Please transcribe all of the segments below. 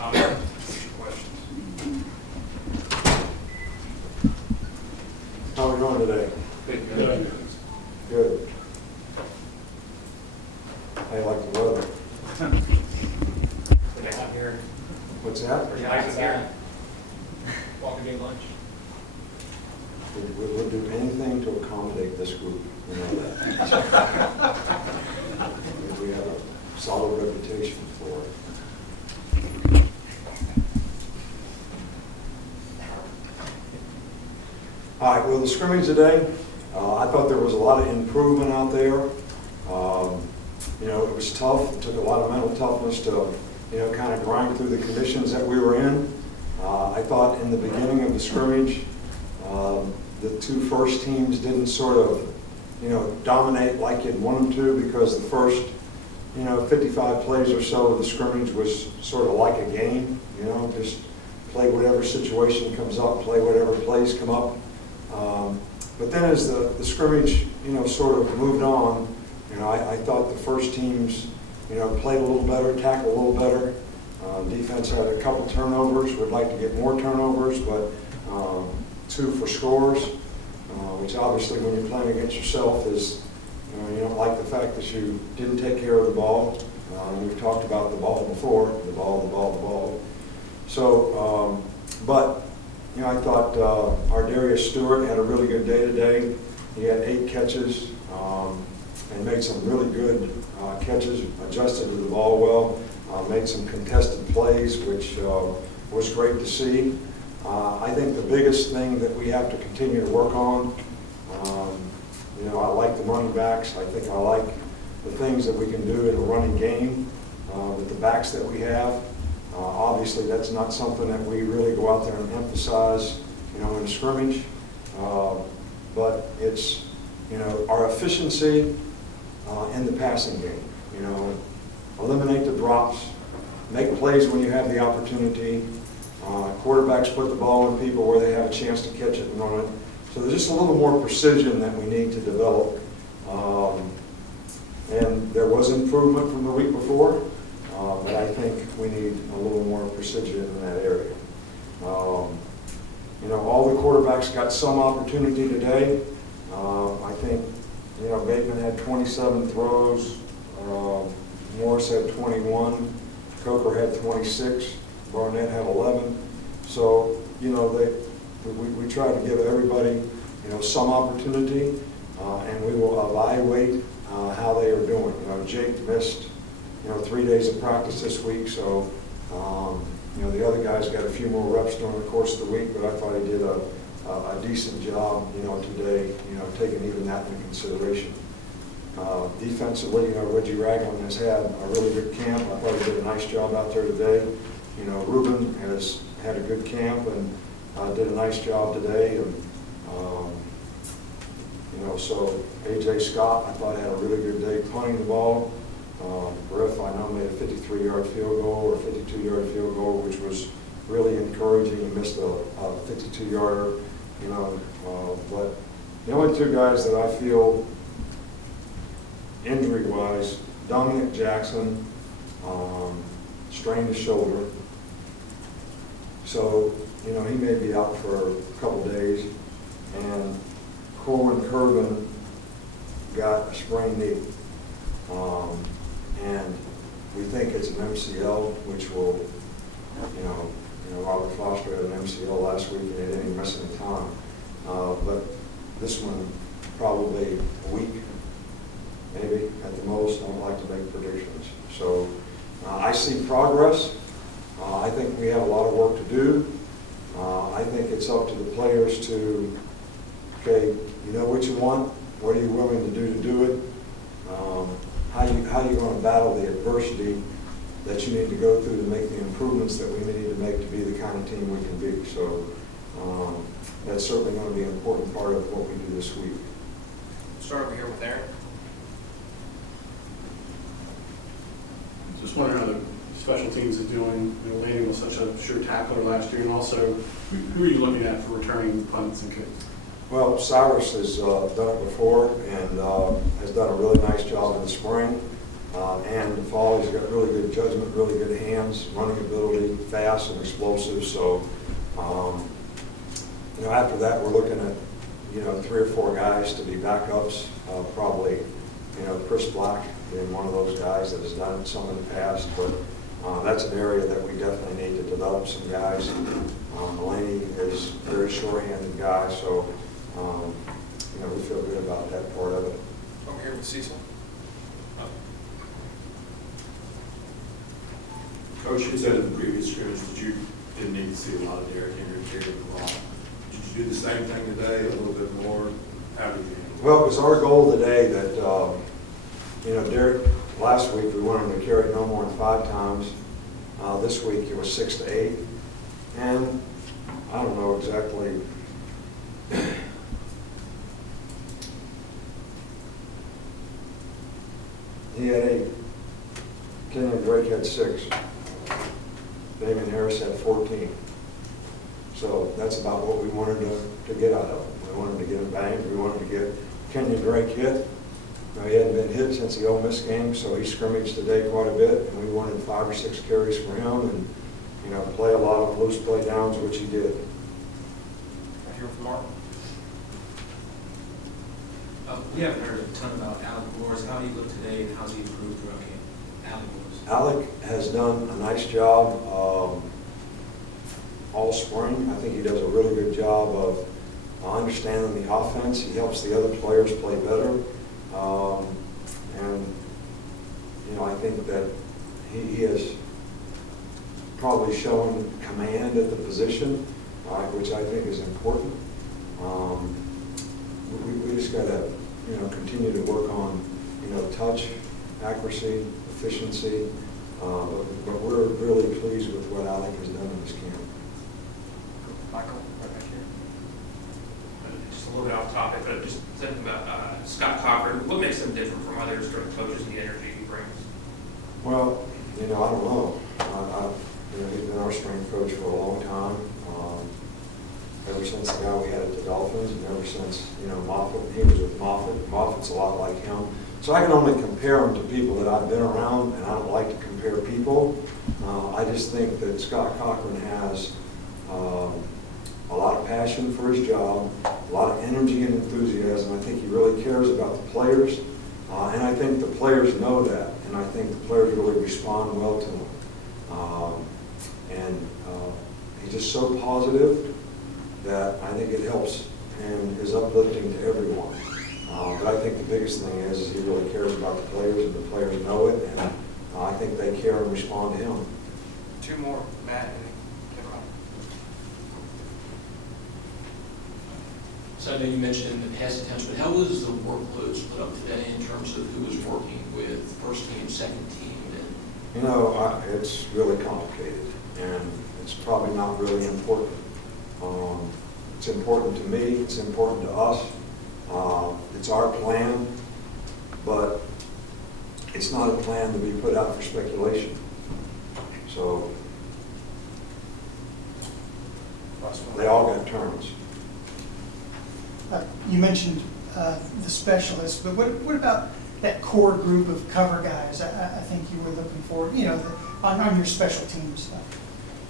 comments, questions? How are we doing today? Good. Good. I like the weather. Pretty hot here. What's that? Pretty nice in here. Walking to get lunch. We'll do anything to accommodate this group, you know that. We have a solid reputation for it. All right, well, the scrimmage today, I thought there was a lot of improvement out there. You know, it was tough. It took a lot of mental toughness to, you know, kind of grind through the conditions that we were in. I thought in the beginning of the scrimmage, the two first teams didn't sort of, you know, dominate like you'd want them to, because the first, you know, 55 plays or so of the scrimmage was sort of like a game, you know, just play whatever situation comes up, play whatever plays come up. But then as the scrimmage, you know, sort of moved on, you know, I thought the first teams, you know, played a little better, tackled a little better. Defense had a couple turnovers. Would like to get more turnovers, but 2 for scores, which obviously when you're playing against yourself is, you don't like the fact that you didn't take care of the ball. We've talked about the ball before, the ball. So, but, you know, I thought our Darius Stewart had a really good day today. He had 8 catches and made some really good catches, adjusted to the ball well, made some contested plays, which was great to see. I think the biggest thing that we have to continue to work on, you know, I like the running backs. I think I like the things that we can do in a running game with the backs that we have. Obviously, that's not something that we really go out there and emphasize, you know, in scrimmage. But it's, you know, our efficiency in the passing game. You know, eliminate the drops, make plays when you have the opportunity. Quarterbacks put the ball in people where they have a chance to catch it and run it. So there's just a little more precision that we need to develop. And there was improvement from the week before, but I think we need a little more precision in that area. You know, all the quarterbacks got some opportunity today. I think, you know, Bateman had 27 throws, Morris had 21, Coker had 26, Barnett had 11. So, you know, we try to give everybody, you know, some opportunity, and we will evaluate how they are doing. You know, Jake missed, you know, 3 days of practice this week, so, you know, the other guys got a few more reps during the course of the week, but I thought he did a decent job, you know, today, you know, taking even that into consideration. Defensively, you know, Reggie Ragland has had a really good camp. I thought he did a nice job out there today. You know, Ruben has had a good camp and did a nice job today. And, you know, so A.J. Scott, I thought, had a really good day punting the ball. Griff, I know, made a 53-yard field goal or 52-yard field goal, which was really encouraging. He missed a 52-yarder, you know. But the only 2 guys that I feel injury-wise, Dominic Jackson strained his shoulder. So, you know, he may be out for a couple days. And Corwin Curvin got a sprained knee. And we think it's an MCL, which will, you know, Robert Foster had an MCL last week and he didn't even miss any time. But this one, probably a week, maybe at the most. I don't like to make predictions. So I see progress. I think we have a lot of work to do. I think it's up to the players to, okay, you know what you want, what are you willing to do it? How you going to battle the adversity that you need to go through to make the improvements that we need to make to be the kind of team we can be. So that's certainly going to be an important part of what we do this week. Start over here with Aaron. Just wondering how the special teams is doing. You know, Lanning was such a sure tackler last year, and also who are you looking at for returning punts and kicks? Well, Cyrus has done it before and has done a really nice job in the spring. And the fall, he's got really good judgment, really good hands, running ability, fast and explosive. So, you know, after that, we're looking at, you know, 3 or 4 guys to be backups. Probably, you know, Chris Black being one of those guys that has done some in the past. But that's an area that we definitely need to develop some guys. Mulaney is a very short-handed guy, so, you know, we feel good about that part of it. Over here with Cecil. Coach, you said in the previous scrimmage that you didn't need to see a lot of Derek Henry carrying the ball. Did you do the same thing today, a little bit more? How did you handle it? Well, it was our goal today that, you know, Derek, last week we wanted him to carry no more than 5 times. This week it was 6 to 8. And I don't know exactly. He had 8. Kenyon Drake had 6. Damian Harris had 14. So that's about what we wanted to get out of him. We wanted to get him banged. We wanted to get Kenyon Drake hit. Now, he hadn't been hit since the Ole Miss game, so he scrimmaged today quite a bit, and we wanted 5 or 6 carries for him and, you know, play a lot of loose play downs, which he did. Right here with Mark. We haven't heard a ton about Alec Morris. How did he look today, and how's he improved throughout camp? Alec Morris. Alec has done a nice job all spring. I think he does a really good job of understanding the offense. He helps the other players play better. And, you know, I think that he is probably showing command at the position, which I think is important. We just got to, you know, continue to work on, you know, touch, accuracy, efficiency. But we're really pleased with what Alec has done in this camp. Michael, right back here. Just a little bit off topic, but just thinking about Scott Cochran, what makes him different from other strength coaches and the energy he brings? Well, you know, I don't know. You know, he's been our strength coach for a long time. Ever since the guy we had at the Dolphins, and ever since, you know, Moffitt, he was with Moffitt. Moffitt's a lot like him. So I can only compare him to people that I've been around, and I don't like to compare people. I just think that Scott Cochran has a lot of passion for his job, a lot of energy and enthusiasm. I think he really cares about the players, and I think the players know that, and I think the players really respond well to him. And he's just so positive that I think it helps and is uplifting to everyone. But I think the biggest thing is he really cares about the players, and the players know it, and I think they care and respond to him. 2 more, Matt and then Rob. So I know you mentioned the pass attempts, but how was the workload split up today in terms of who was working with first team, second team? You know, it's really complicated, and it's probably not really important. It's important to me, it's important to us. It's our plan, but it's not a plan to be put out for speculation. So they all got turns. You mentioned the specialists, but what about that core group of cover guys? I think you were looking for, you know, on your special teams stuff.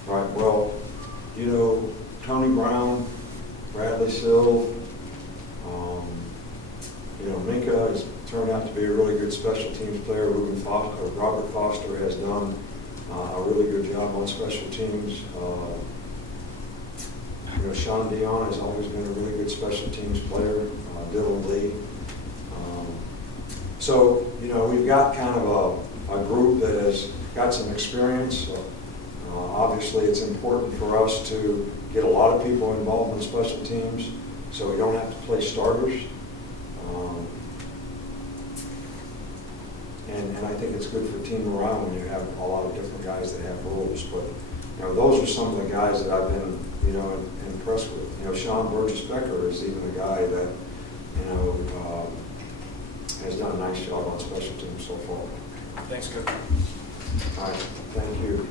Right, well, you know, Tony Brown, Bradley Sill, you know, Minka has turned out to be a really good special teams player. Robert Foster has done a really good job on special teams. You know, Sean Dion has always been a really good special teams player. Dylan Lee. So, you know, we've got kind of a group that has got some experience. Obviously, it's important for us to get a lot of people involved in special teams so we don't have to play starters. And I think it's good for team morale when you have a lot of different guys that have roles. But, you know, those are some of the guys that I've been, you know, impressed with. You know, Sean Burgess-Becker is even a guy that, you know, has done a nice job on special teams so far. Thanks, Coach. All right, thank you.